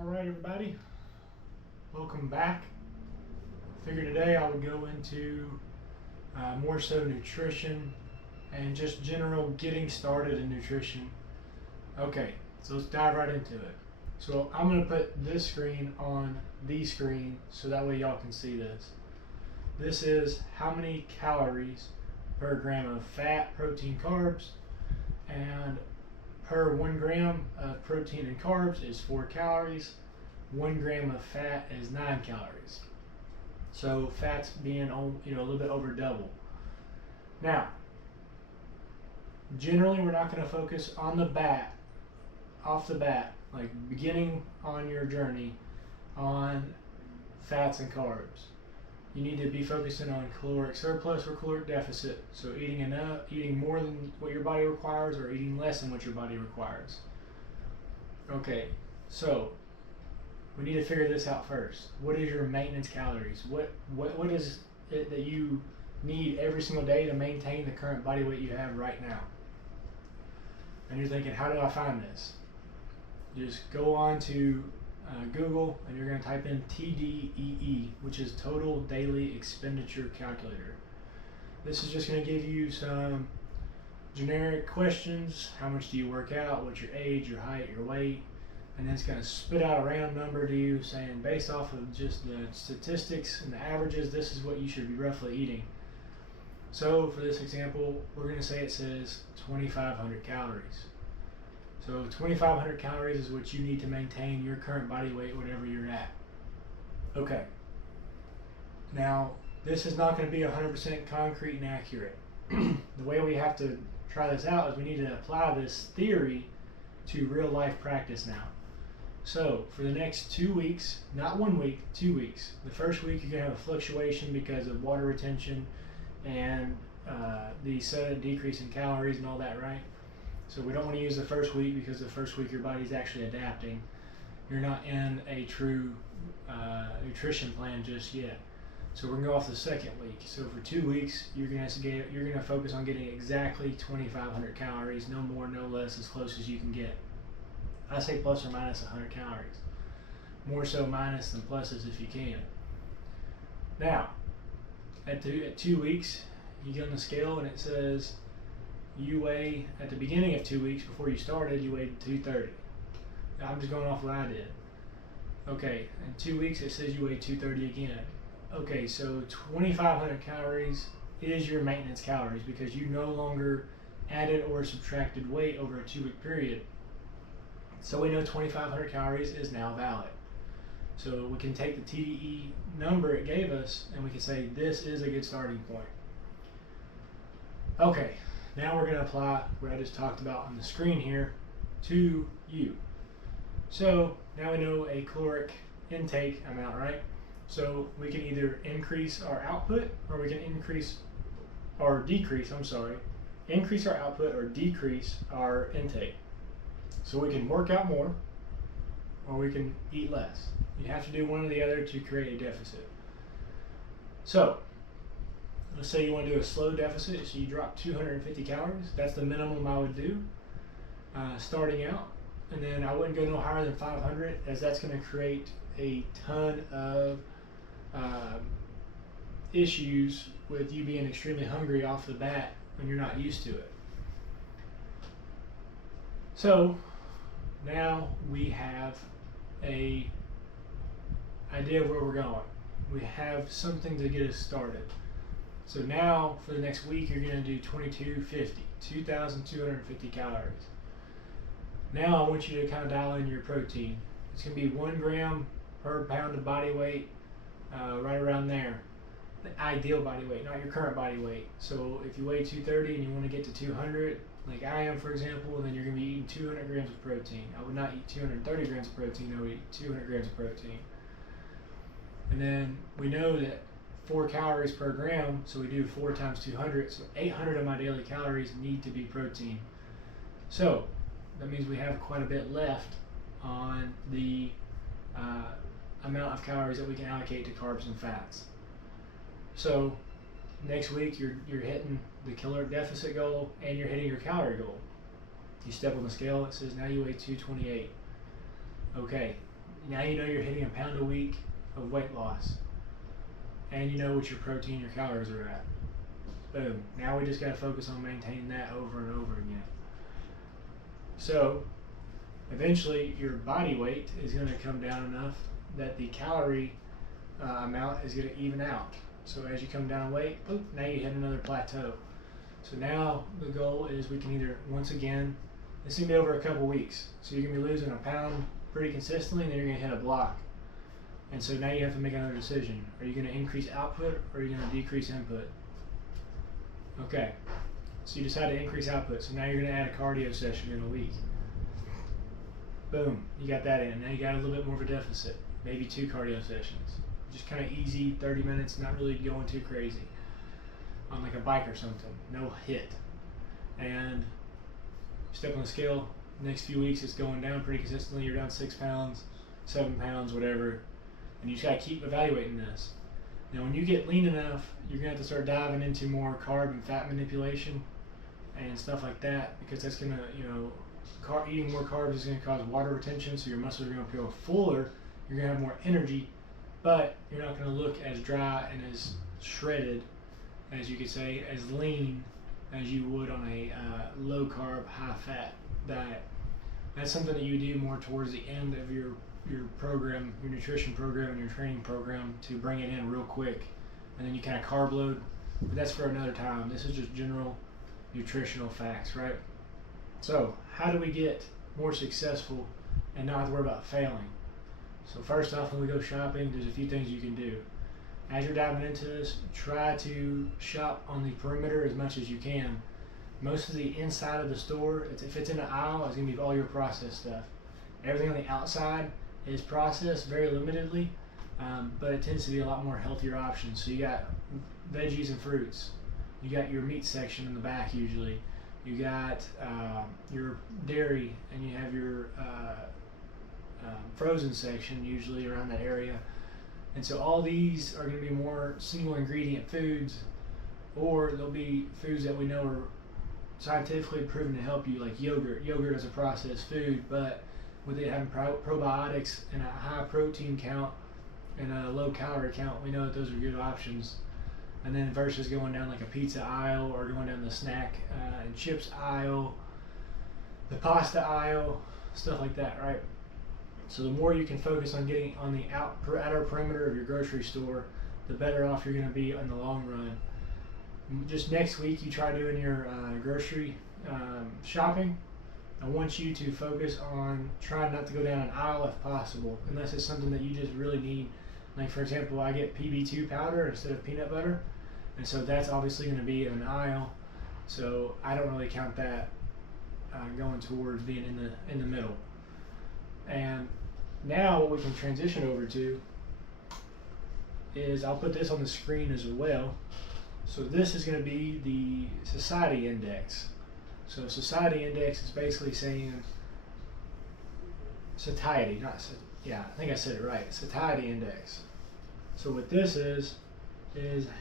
Alright everybody, welcome back. Figured today I would go into more so nutrition and just general getting started in nutrition. Okay, so let's dive right into it. So I'm going to put this screen on the screen so that way y'all can see this. This is how many calories per gram of fat, protein, carbs, and per 1 gram of protein and carbs is 4 calories. 1 gram of fat is 9 calories. So fat's being a little bit over double. Now, generally we're not going to focus on off the bat, like beginning on your journey on fats and carbs. You need to be focusing on caloric surplus or caloric deficit. So eating more than what your body requires or eating less than what your body requires. Okay, so we need to figure this out first. What is your maintenance calories? What is it that you need every single day to maintain the current body weight you have right now? And you're thinking, how do I find this? Just go on to Google and you're going to type in TDEE, which is Total Daily Expenditure Calculator. This is just going to give you some generic questions. How much do you work out? What's your age, your height, your weight? And then it's going to spit out a random number to you saying, based off of just the statistics and the averages, this is what you should be roughly eating. So for this example, we're going to say it says 2,500 calories. So 2,500 calories is what you need to maintain your current body weight, whatever you're at. Okay. Now, this is not going to be 100% concrete and accurate. The way we have to try this out is we need to apply this theory to real life practice now. So for the next 2 weeks, not 1 week, 2 weeks. The first week you're going to have a fluctuation because of water retention and the sudden decrease in calories and all that, right? So we don't want to use the first week because the first week your body's actually adapting. You're not in a true nutrition plan just yet. So we're going to go off the second week. So for 2 weeks, you're going to focus on getting exactly 2,500 calories, no more, no less, as close as you can get. I say plus or minus 100 calories. More so minus than pluses if you can. Now, at 2 weeks, you get on the scale and it says you weigh, at the beginning of 2 weeks before you started, you weighed 230. I'm just going off what I did. Okay, in 2 weeks it says you weigh 230 again. Okay, so 2,500 calories is your maintenance calories because you no longer added or subtracted weight over a 2 week period. So we know 2,500 calories is now valid. So we can take the TDE number it gave us and we can say this is a good starting point. Okay, now we're going to apply what I just talked about on the screen here to you. So now we know a caloric intake amount, right? So we can either increase our output or we can increase our output or decrease our intake. So we can work out more or we can eat less. You have to do one or the other to create a deficit. So let's say you want to do a slow deficit, so you drop 250 calories. That's the minimum I would do starting out. And then I wouldn't go no higher than 500 as that's going to create a ton of issues with you being extremely hungry off the bat when you're not used to it. So now we have a idea of where we're going. We have something to get us started. So now for the next week you're going to do 2,250 calories. Now I want you to kind of dial in your protein. It's going to be 1 gram per pound of body weight, right around there. The ideal body weight, not your current body weight. So if you weigh 230 and you want to get to 200, like I am for example, then you're going to be eating 200 grams of protein. I would not eat 230 grams of protein, I would eat 200 grams of protein. And then we know that 4 calories per gram, so we do 4 times 200, so 800 of my daily calories need to be protein. So that means we have quite a bit left on the amount of calories that we can allocate to carbs and fats. So next week you're hitting the caloric deficit goal and you're hitting your calorie goal. You step on the scale, it says now you weigh 228. Okay, Now you know you're hitting a pound a week of weight loss, and you know what your protein, your calories are at. Boom. Now we just got to focus on maintaining that over and over again. So eventually your body weight is going to come down enough that the calorie amount is going to even out. So as you come down in weight, boop, now you hit another plateau. So now the goal is we can either, once again, this is going to be over a couple weeks. So you're going to be losing a pound pretty consistently, and then you're going to hit a block. And so now you have to make another decision. Are you going to increase output, or are you going to decrease input? Okay, so you decide to increase output. So now you're going to add a cardio session in a week. Boom, you got that in. Now you got a little bit more of a deficit. Maybe 2 cardio sessions. Just kind of easy, 30 minutes, not really going too crazy. On like a bike or something, no hit. And step on the scale, next few weeks it's going down pretty consistently. You're down 6 pounds, 7 pounds, whatever. And you just gotta keep evaluating this. Now when you get lean enough, you're gonna have to start diving into more carb and fat manipulation and stuff like that, because that's gonna, eating more carbs is gonna cause water retention, so your muscles are gonna feel fuller, you're gonna have more energy, but you're not gonna look as dry and as shredded, as you could say, as lean as you would on a low carb, high fat diet. That's something that you do more towards the end of your program, your nutrition program and your training program, to bring it in real quick, and then you kind of carb load. But that's for another time. This is just general nutritional facts, right? So how do we get more successful and not have to worry about failing? So first off, when we go shopping, there's a few things you can do. As you're diving into this, try to shop on the perimeter as much as you can. Most of the inside of the store, if it's in an aisle, it's going to be all your processed stuff. Everything on the outside is processed very limitedly, but it tends to be a lot more healthier options. So you got veggies and fruits. You got your meat section in the back usually. You got your dairy, and you have your frozen section usually around that area. And so all these are going to be more single ingredient foods, or they'll be foods that we know are scientifically proven to help you, like yogurt. Yogurt is a processed food, but with it having probiotics and a high protein count and a low calorie count, we know that those are good options. And then versus going down like a pizza aisle, or going down the snack and chips aisle, the pasta aisle, stuff like that, right? So the more you can focus on getting on the outer perimeter of your grocery store, the better off you're going to be in the long run. Just next week, you try doing your grocery shopping. I want you to focus on trying not to go down an aisle if possible, unless it's something that you just really need. Like for example, I get PB2 powder instead of peanut butter, and so that's obviously going to be in an aisle. So I don't really count that going towards being in the middle. And now what we can transition over to is, I'll put this on the screen as well. So this is going to be the satiety index. So satiety index is basically saying satiety, I think I said it right. Satiety index. So what this is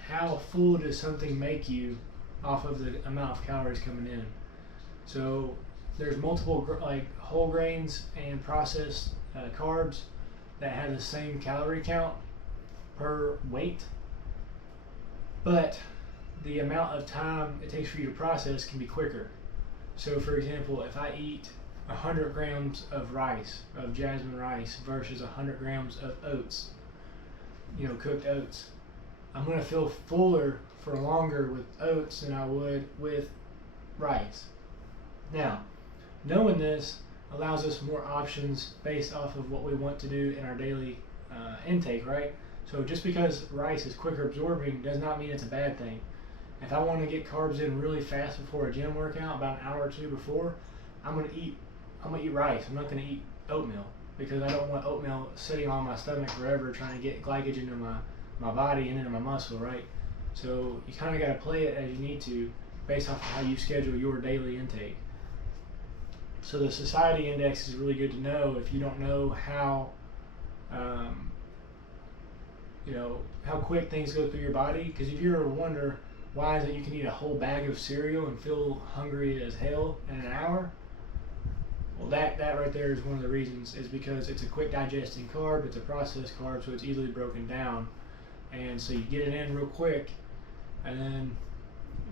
how full does something make you off of the amount of calories coming in. So there's multiple like whole grains and processed carbs that have the same calorie count per weight, but the amount of time it takes for you to process can be quicker. So for example, if I eat 100 grams of rice, of jasmine rice, versus 100 grams of oats, cooked oats, I'm going to feel fuller for longer with oats than I would with rice. Now, knowing this allows us more options based off of what we want to do in our daily intake, right? So just because rice is quicker absorbing does not mean it's a bad thing. If I want to get carbs in really fast before a gym workout, about an hour or two before, I'm gonna eat rice. I'm not gonna eat oatmeal, because I don't want oatmeal sitting on my stomach forever trying to get glycogen into my body and into my muscle, right? So you kind of got to play it as you need to, based off of how you schedule your daily intake. So the satiety index is really good to know if you don't know how how quick things go through your body. Because if you ever wonder why is it you can eat a whole bag of cereal and feel hungry as hell in an hour, Well, that right there is one of the reasons, is because it's a quick digesting carb, it's a processed carb, so it's easily broken down. And so you get it in real quick, and then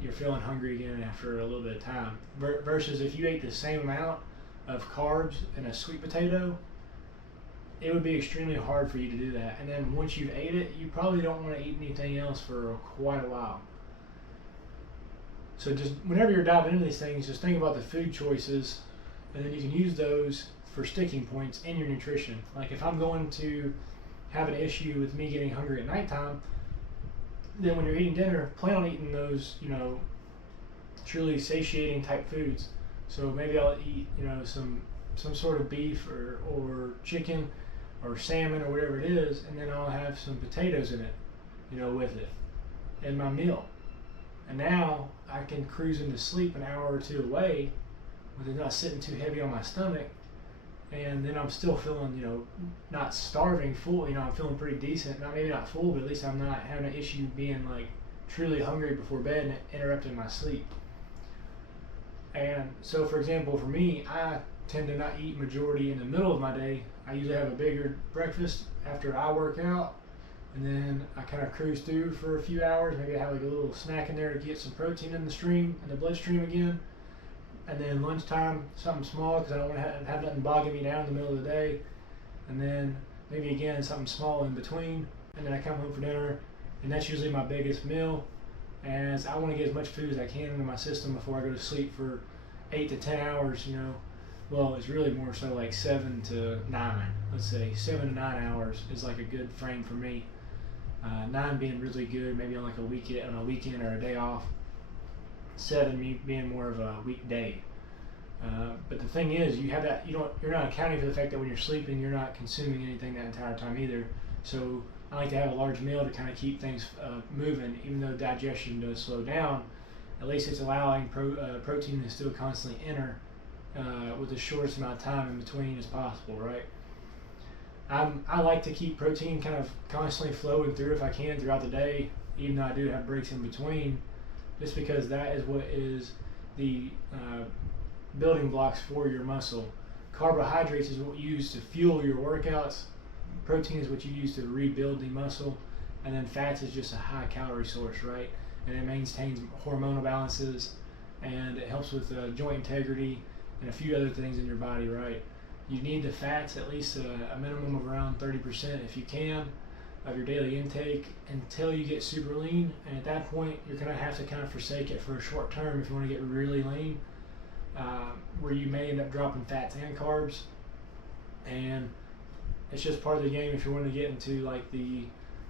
you're feeling hungry again after a little bit of time. Versus if you ate the same amount of carbs in a sweet potato, it would be extremely hard for you to do that. And then once you've ate it, you probably don't want to eat anything else for quite a while. So just whenever you're diving into these things, just think about the food choices, and then you can use those for sticking points in your nutrition. Like if I'm going to have an issue with me getting hungry at nighttime, then when you're eating dinner, plan on eating those, truly satiating type foods. So maybe I'll eat, some sort of beef or chicken or salmon or whatever it is, and then I'll have some potatoes in it, with it in my meal. And now I can cruise into sleep an hour or two away with it not sitting too heavy on my stomach, and then I'm still feeling, not starving, full. I'm feeling pretty decent. Maybe not full, but at least I'm not having an issue being like truly hungry before bed and interrupting my sleep. And so, for example, for me, I tend to not eat majority in the middle of my day. I usually have a bigger breakfast after I work out, and then I kind of cruise through for a few hours. Maybe I have like a little snack in there to get some protein in the bloodstream again. And then lunchtime, something small, because I don't want to have nothing bogging me down in the middle of the day. And then maybe again something small in between. And then I come home for dinner, and that's usually my biggest meal, as I want to get as much food as I can into my system before I go to sleep for 8 to 10 hours. Well, it's really more so like 7 to 9. Let's say 7 to 9 hours is like a good frame for me. 9 being really good, maybe on like a weekend or a day off. 7 being more of a weekday. But the thing is, you have that. You're not accounting for the fact that when you're sleeping, you're not consuming anything that entire time either. So I like to have a large meal to kind of keep things moving, even though digestion does slow down. At least it's allowing protein to still constantly enter with the shortest amount of time in between as possible, right? I like to keep protein kind of constantly flowing through if I can throughout the day, even though I do have breaks in between, just because that is what is the building blocks for your muscle. Carbohydrates is what you use to fuel your workouts. Protein is what you use to rebuild the muscle, and then fats is just a high calorie source, right? And it maintains hormonal balances, and it helps with joint integrity and a few other things in your body, right? You need the fats, at least a minimum of around 30% if you can, of your daily intake until you get super lean. And at that point, you're going to have to kind of forsake it for a short term if you want to get really lean, where you may end up dropping fats and carbs. And it's just part of the game if you want to get into like the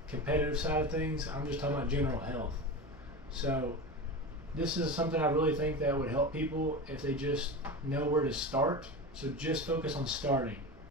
competitive side of things. I'm just talking about general health. So this is something I really think that would help people if they just know where to start. So just focus on starting.